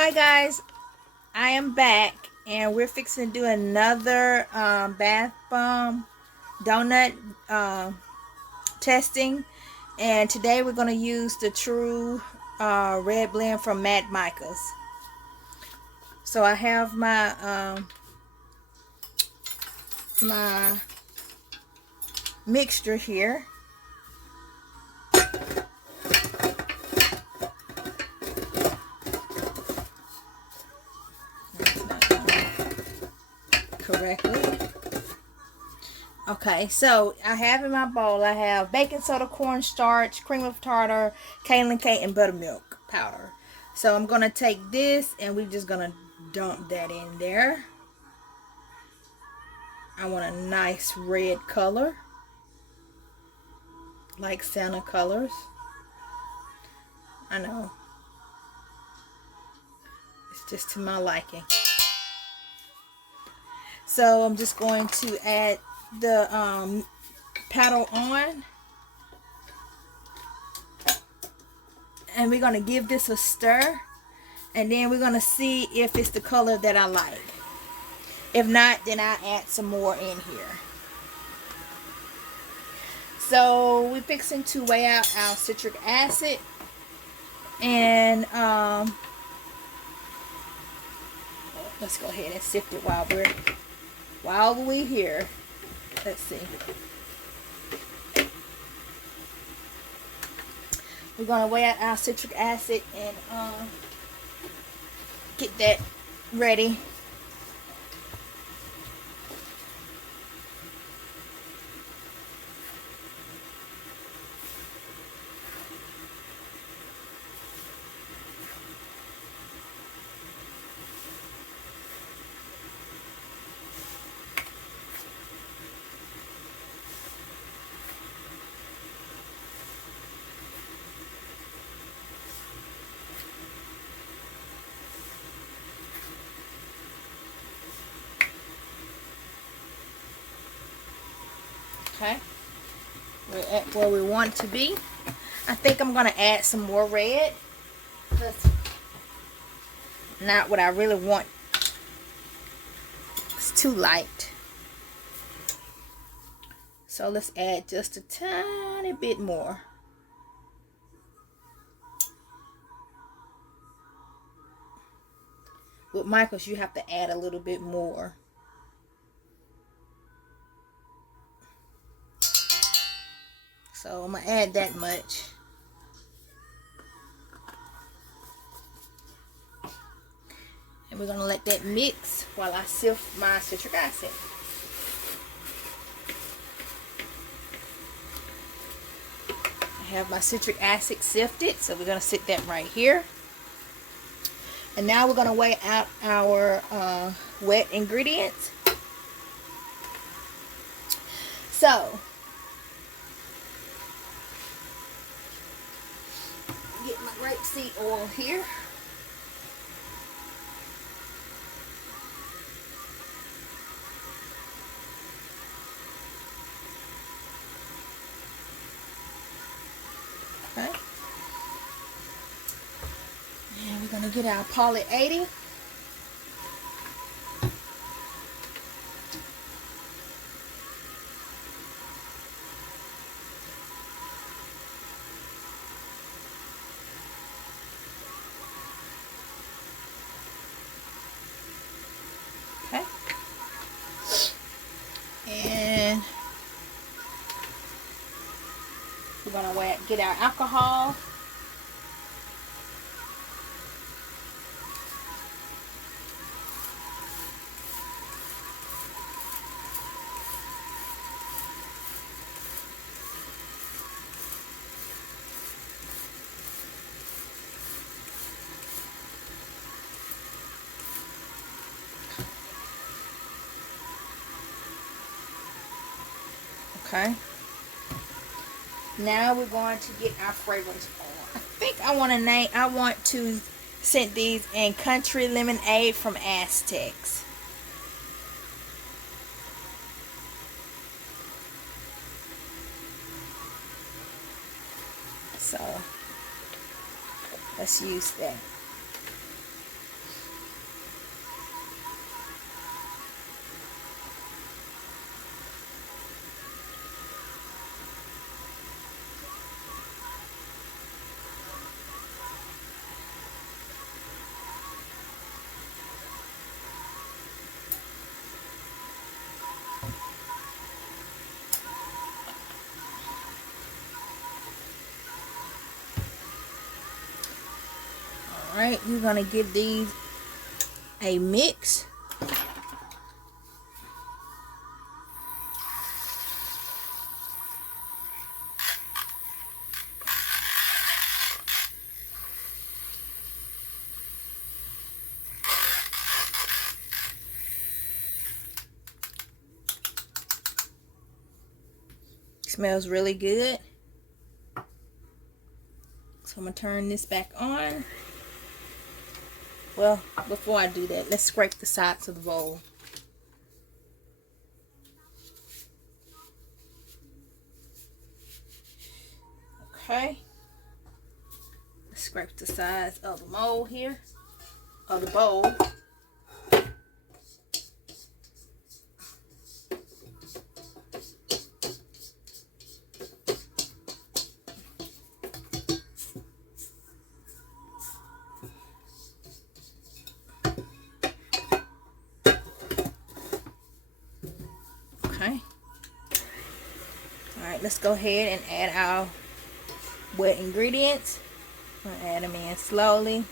Hi guys, I am back and we're fixing to do another bath bomb donut testing, and today we're going to use the True Red Blend from Mad Micas. So I have my mixture here. Correctly. Okay, so I have in my bowl, I have baking soda, cornstarch, cream of tartar, kaolin cake, and buttermilk powder. So I'm going to take this and we're just going to dump that in there. I want a nice red color, like Santa colors. I know, it's just to my liking. So I'm just going to add the powder on, and we're going to give this a stir, and then we're going to see if it's the color that I like. If not, then I'll add some more in here. So we're fixing to weigh out our citric acid, and let's go ahead and sift it while we're here. Let's see. We're gonna weigh out our citric acid and get that ready. Okay, we're at where we want to be. I think I'm gonna add some more red. That's not what I really want. It's too light. So let's add just a tiny bit more. With Michaels, you have to add a little bit more. So I'm gonna add that much. And we're gonna let that mix while I sift my citric acid. I have my citric acid sifted, so we're gonna sit that right here. And now we're gonna weigh out our wet ingredients. So get my grapeseed oil here. Okay. And we're gonna get our Polly 80. Okay. And we're gonna get our alcohol. Okay. Now we're going to get our fragrance on. I think I want to scent these in Country Lemonade from Aztecs. So let's use that. Alright, we're going to give these a mix. Smells really good. So I'm going to turn this back on. Well, before I do that, let's scrape the sides of the bowl. Okay. Let's scrape the sides of the mold here, of the bowl. Okay. Alright, let's go ahead and add our wet ingredients. I'm going to add them in slowly.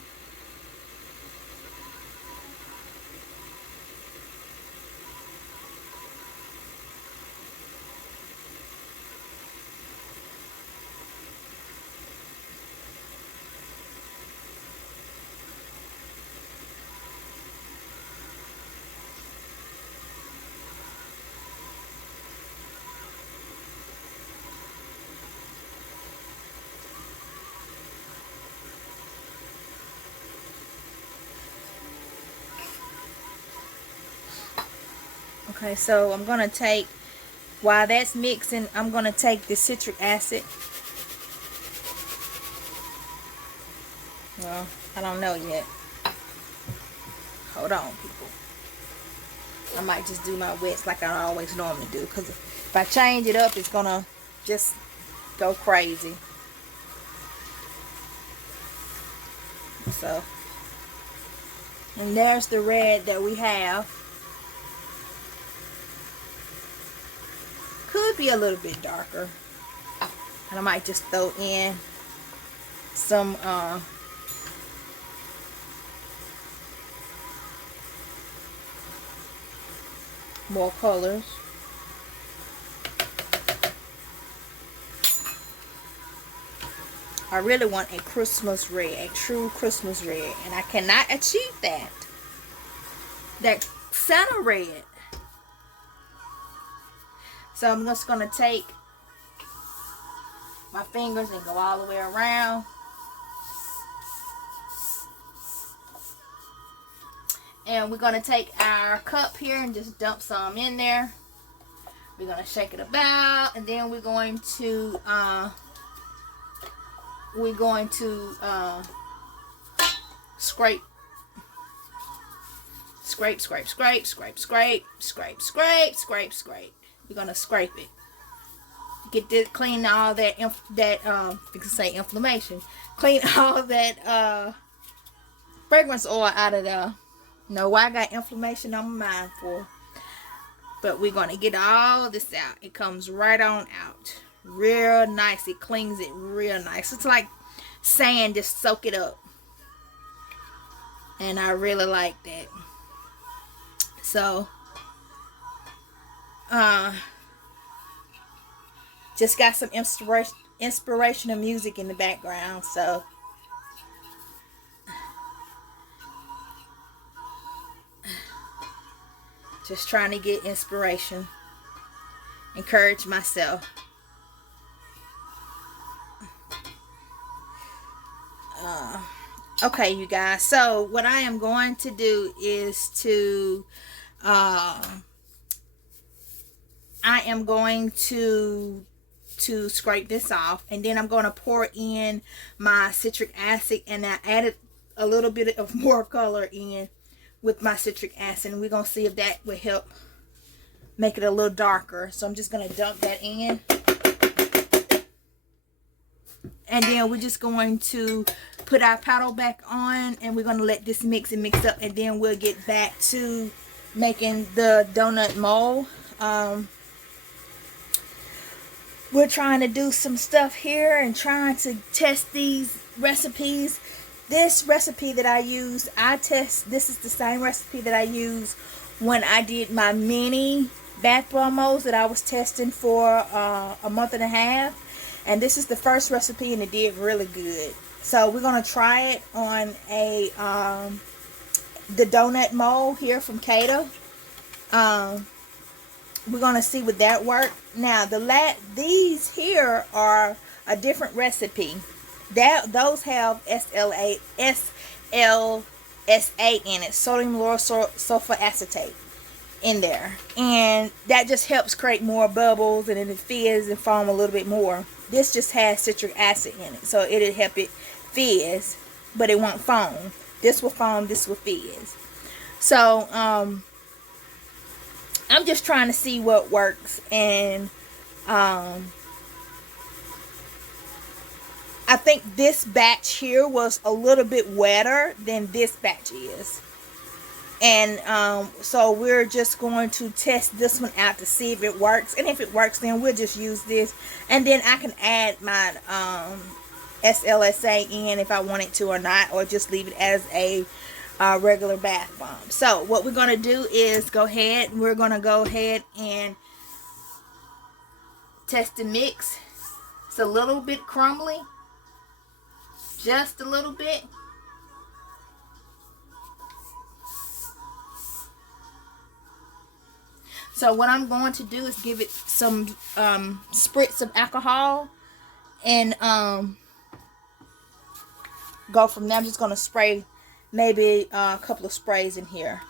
Okay, so I'm going to take, while that's mixing, I'm going to take the citric acid. Well, I don't know yet. Hold on, people. I might just do my wets like I always normally do, because if I change it up, it's going to just go crazy. So, and there's the red that we have. Could be a little bit darker, and I might just throw in some more colors. I really want a Christmas red, a true Christmas red, and I cannot achieve that Santa red. So I'm just going to take my fingers and go all the way around. And we're going to take our cup here and just dump some in there. We're going to shake it about, and then we're going to scrape. Scrape, scrape, scrape, scrape, scrape, scrape, scrape, scrape, scrape. We're gonna scrape it. Get this, clean all that you can say inflammation. Clean all that fragrance oil out of there. Know why I got inflammation on my mind for? But we're gonna get all this out. It comes right on out, real nice. It cleans it real nice. It's like sand, just soak it up. And I really like that. So just got some inspirational music in the background, so just trying to get inspiration, encourage myself. Okay, you guys, so what I am going to do is to I am going to scrape this off, and then I'm going to pour in my citric acid, and I added a little bit of more color in with my citric acid, and we're going to see if that will help make it a little darker. So I'm just going to dump that in, and then we're just going to put our paddle back on, and we're going to let this mix and mix up, and then we'll get back to making the donut mold. We're trying to do some stuff here and trying to test these recipes This recipe that I use, this is the same recipe that I used when I did my mini bath bomb molds that I was testing for a month and a half. And this is the first recipe, and it did really good. So we're going to try it on the donut mold here from Cato. We're going to see would that work. Now, these here are a different recipe. Those have SLSA in it, sodium lauryl sulfur acetate in there, and that just helps create more bubbles, and it fizz and foam a little bit more. This just has citric acid in it, so it'll help it fizz, but it won't foam. This will foam, this will fizz. So I'm just trying to see what works, and I think this batch here was a little bit wetter than this batch is. And so we're just going to test this one out to see if it works. And if it works, then we'll just use this. And then I can add my SLSA in if I wanted to or not. Or just leave it as a regular bath bomb. So what we're going to do is we're going to go ahead and test the mix. It's a little bit crumbly. Just a little bit. So what I'm going to do is give it some spritz of alcohol and go from there. I'm just going to spray maybe a couple of sprays in here.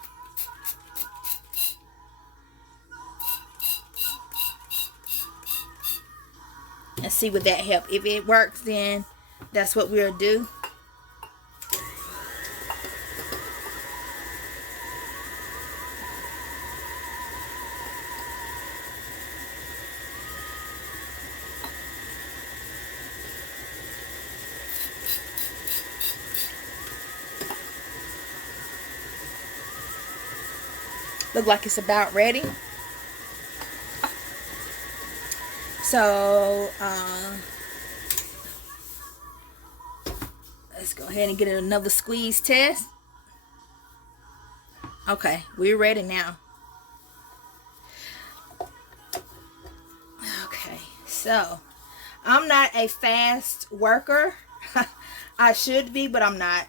And see would that help. If it works, then that's what we'll do. Look like it's about ready. So let's go ahead and get another squeeze test. Okay, we're ready now. Okay, so I'm not a fast worker. I should be, but I'm not.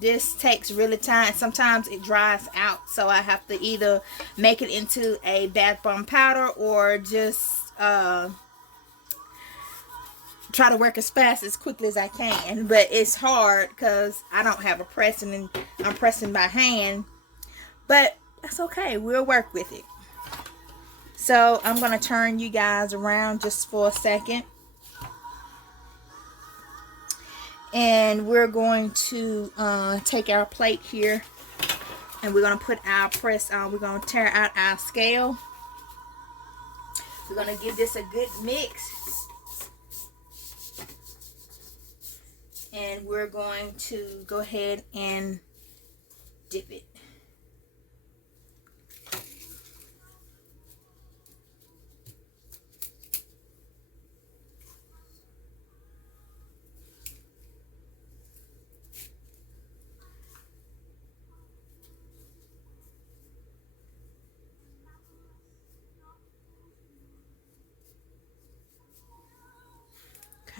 This takes really time. Sometimes it dries out, so I have to either make it into a bath bomb powder or just try to work as quickly as I can. But it's hard because I don't have a press, and I'm pressing by hand. But that's okay. We'll work with it. So I'm going to turn you guys around just for a second. And we're going to take our plate here, and we're going to put our press on. We're going to tear out our scale. We're going to give this a good mix. And we're going to go ahead and dip it.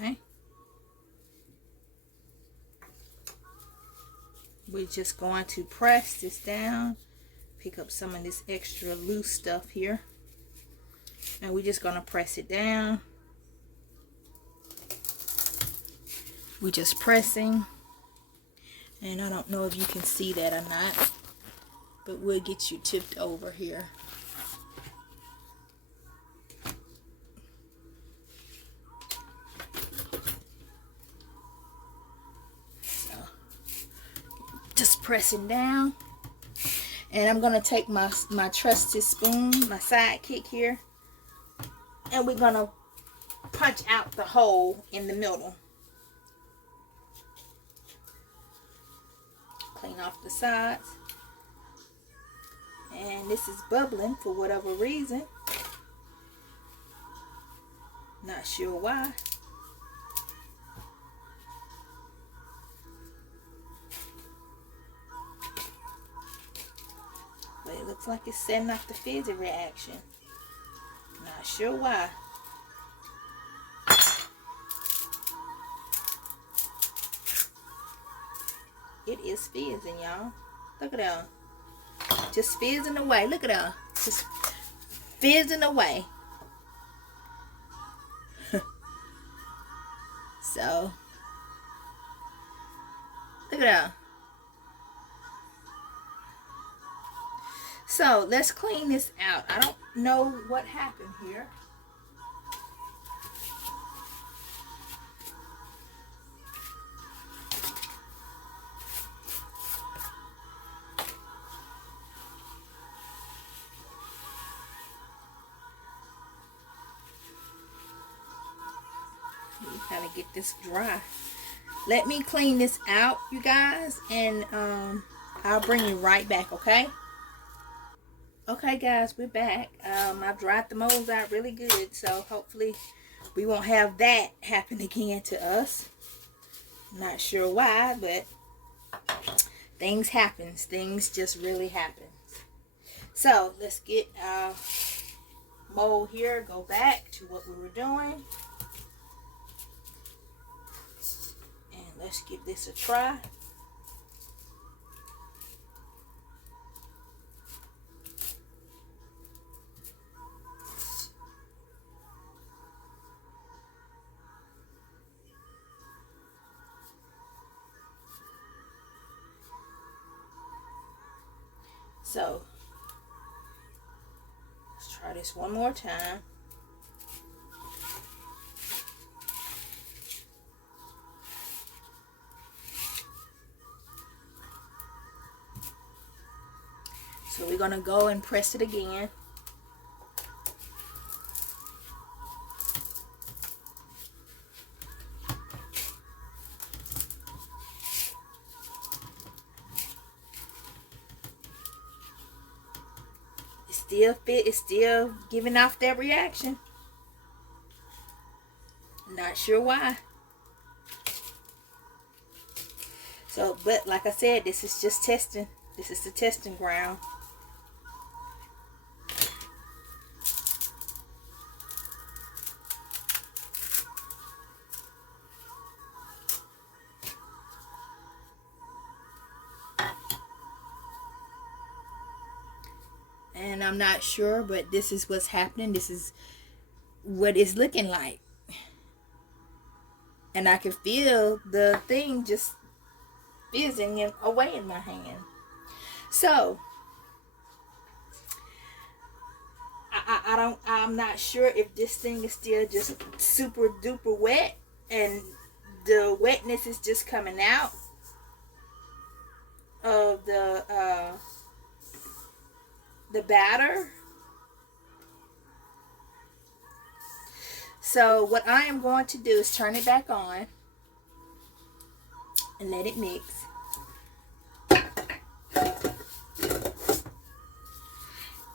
Okay. We're just going to press this down, pick up some of this extra loose stuff here, and we're just going to press it down. We're just pressing, and I don't know if you can see that or not, but we'll get you tipped over here. Just pressing down, and I'm gonna take my trusty spoon, my sidekick here, and we're gonna punch out the hole in the middle. Clean off the sides, and this is bubbling for whatever reason. Not sure why. Looks like it's setting off the fizzy reaction. Not sure why. It is fizzing, y'all. Look at that. Just fizzing away. Look at that. Just fizzing away. So, look at that. So, let's clean this out. I don't know what happened here. Gotta get this dry. Let me clean this out, you guys, and I'll bring you right back, okay? Okay, guys, we're back. I've dried the molds out really good, so hopefully we won't have that happen again to us. Not sure why, but things happen. Things just really happen. So let's get our mold here. Go back to what we were doing. Let's give this a try. So, let's try this one more time. So we're going to go and press it again. It's still giving off that reaction. Not sure why. So, but like I said, this is just testing. This is the testing ground. And I'm not sure, but this is what's happening. This is what it's looking like. And I can feel the thing just fizzing away in my hand. So, I'm not sure if this thing is still just super duper wet and the wetness is just coming out of the batter. So what I am going to do is turn it back on and let it mix.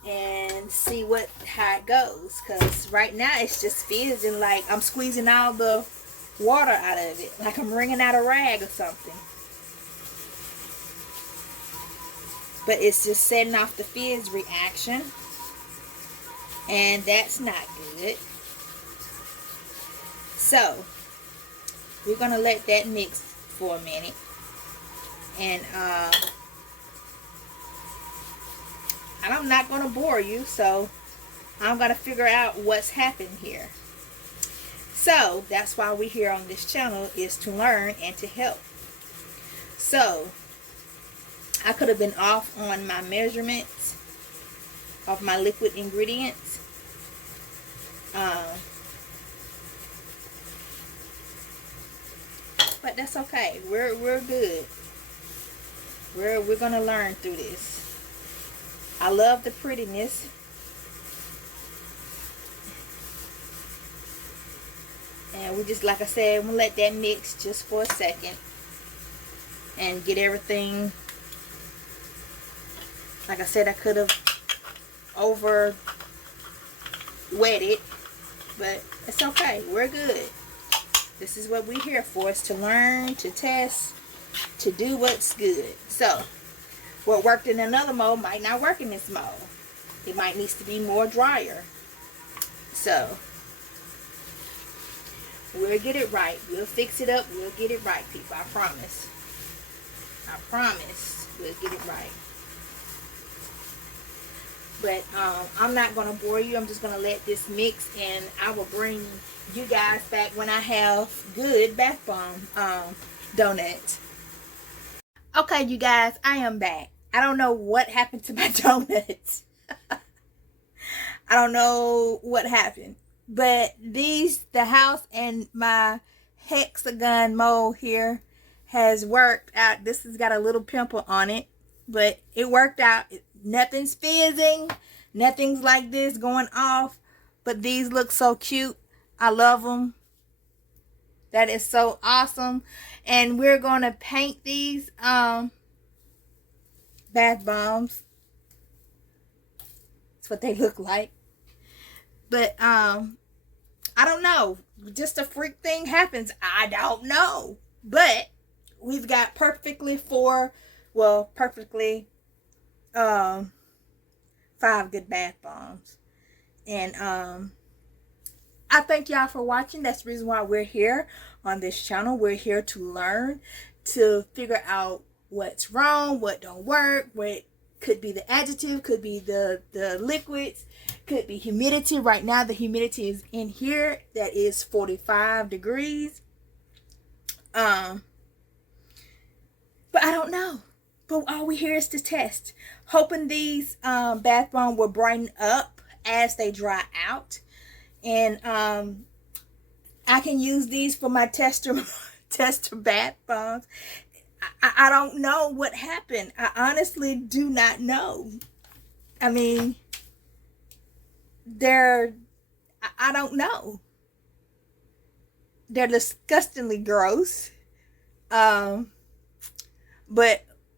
And see how it goes, because right now it's just fizzing like I'm squeezing all the water out of it, like I'm wringing out a rag or something. But it's just setting off the fizz reaction, and that's not good. So we're gonna let that mix for a minute, and I'm not going to bore you, so I'm going to figure out what's happened here. So, that's why we're here on this channel, is to learn and to help. So, I could have been off on my measurements of my liquid ingredients. But that's okay. We're good. We're going to learn through this. I love the prettiness. And we just, like I said, we'll let that mix just for a second and get everything. Like I said, I could have over wetted, but it's okay. We're good. This is what we're here for, is to learn, to test, to do what's good. So what worked in another mold might not work in this mold. It might need to be more drier. So we'll get it right. We'll fix it up. We'll get it right, people. I promise. I promise we'll get it right. But I'm not going to bore you. I'm just going to let this mix, and I will bring you guys back when I have good bath bomb donuts. Okay, you guys, I am back. I don't know what happened to my donuts. I don't know what happened. But the house and my hexagon mold here has worked out. This has got a little pimple on it, but it worked out. Nothing's fizzing. Nothing's like this going off. But these look so cute. I love them. That is so awesome. And we're going to paint these bath bombs. That's what they look like. But I don't know. Just a freak thing happens. I don't know. But we've got perfectly 5 good bath bombs. And I thank y'all for watching. That's the reason why we're here on this channel. We're here to learn, to figure out what's wrong, what don't work, what could be the additive, could be the liquids, could be humidity. Right now the humidity is in here. That is 45 degrees. But I don't know. But all we here is to test. Hoping these bath bombs will brighten up as they dry out. And I can use these for my tester bath bombs. I don't know what happened. I honestly do not know. I mean, I don't know. They're disgustingly gross. But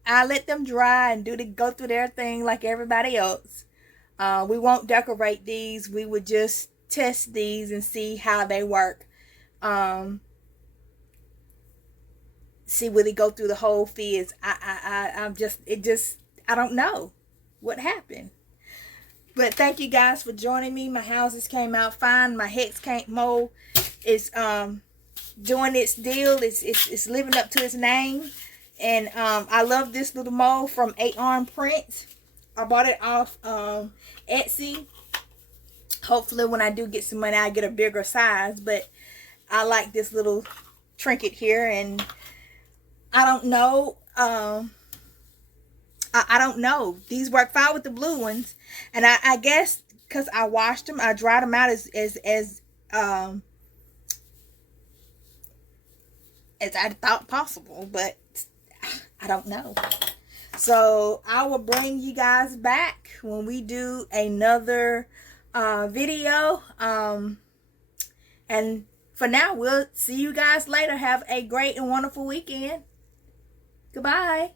I let them dry and go through their thing like everybody else. We won't decorate these. We would just test these and see how they work. See will they go through the whole fizz. I don't know what happened. But thank you guys for joining me. My houses came out fine. My hex mold is doing its deal. It's living up to its name. And I love this little mold from 8 Arm Prints. I bought it off Etsy. Hopefully when I do get some money I'll get a bigger size. But I like this little trinket here. And I don't know. I don't know. These work fine with the blue ones. And I guess because I washed them, I dried them out as I thought possible. But I don't know. So I will bring you guys back when we do another video. And for now, we'll see you guys later. Have a great and wonderful weekend. Goodbye.